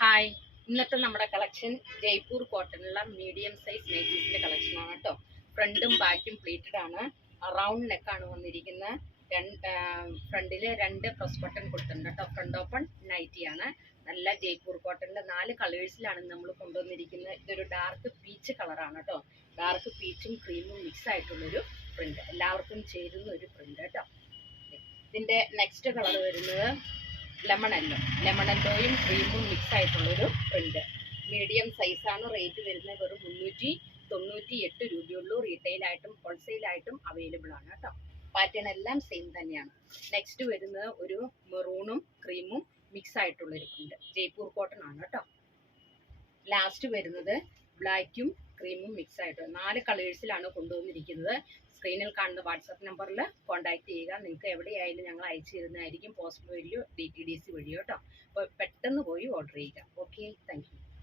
Hi, ഇന്നത്തെ നമ്മുടെ collection Jaipur കോട്ടണിലുള്ള medium size നൈറ്റീസിന്റെ കളക്ഷനാണ് കേട്ടോ. ഫ്രണ്ടും ബാക്കും പ്ലീറ്റഡ് ആണ്. റൗണ്ട് നെക്കാണ് വന്നിരിക്കുന്നത്. ഫ്രണ്ടില് 2 പ്രസ് ബട്ടൺ കൊടുത്തിട്ടുണ്ട് കേട്ടോ. ഫ്രണ്ട് ഓപ്പൺ നൈറ്റിയാണ്. നല്ല ജയ്പൂർ കോട്ടണിന്റെ 4 കളേഴ്സിലാണ് നമ്മൾ കൊണ്ടുവന്നിരിക്കുന്നത്. ഇതൊരു ഡാർക്ക് പീച്ച് കളറാണ് കേട്ടോ. ഡാർക്ക് പീച്ചും ക്രീമും മിക്സ് ആയിട്ടുള്ളൊരു പ്രിന്റ്, എല്ലാവർക്കും ചേരുന്ന ഒരു പ്രിന്റ് കേട്ടോ. ഇതിന്റെ നെക്സ്റ്റ് കളർ വരുന്നത് ലെമണല്ലോയും ക്രീമും മിക്സ് ആയിട്ടുള്ളൊരു പ്രിന്റ്. മീഡിയം സൈസാണ്. റേറ്റ് വരുന്നത് വെറും 398 രൂപയുള്ളൂ. റീറ്റെയിലായിട്ടും ഹോൾസെയിലായിട്ടും അവൈലബിൾ ആണ് കേട്ടോ. പാറ്റേൺ എല്ലാം സെയിം തന്നെയാണ്. നെക്സ്റ്റ് വരുന്നത് ഒരു മെറൂണും ക്രീമും മിക്സ് ആയിട്ടുള്ളൊരു പ്രിന്റ്, ജയ്പൂർ കോട്ടൺ ആണ് കേട്ടോ. ലാസ്റ്റ് വരുന്നത് ബ്ലാക്കും ക്രീമും മിക്സ് ആയിട്ട് 4 കളേഴ്സിലാണ് കൊണ്ടുവന്നിരിക്കുന്നത്. സ്ക്രീനിൽ കാണുന്ന വാട്സാപ്പ് നമ്പറിൽ കോൺടാക്ട് ചെയ്യുക. നിങ്ങൾക്ക് എവിടെയായാലും ഞങ്ങൾ അയച്ചു തരുന്നതായിരിക്കും, പോസ്റ്റ് വഴിയോ DTDC വഴിയോ കേട്ടോ. അപ്പോൾ പെട്ടെന്ന് പോയി ഓർഡർ ചെയ്യുക. Okay, thank you.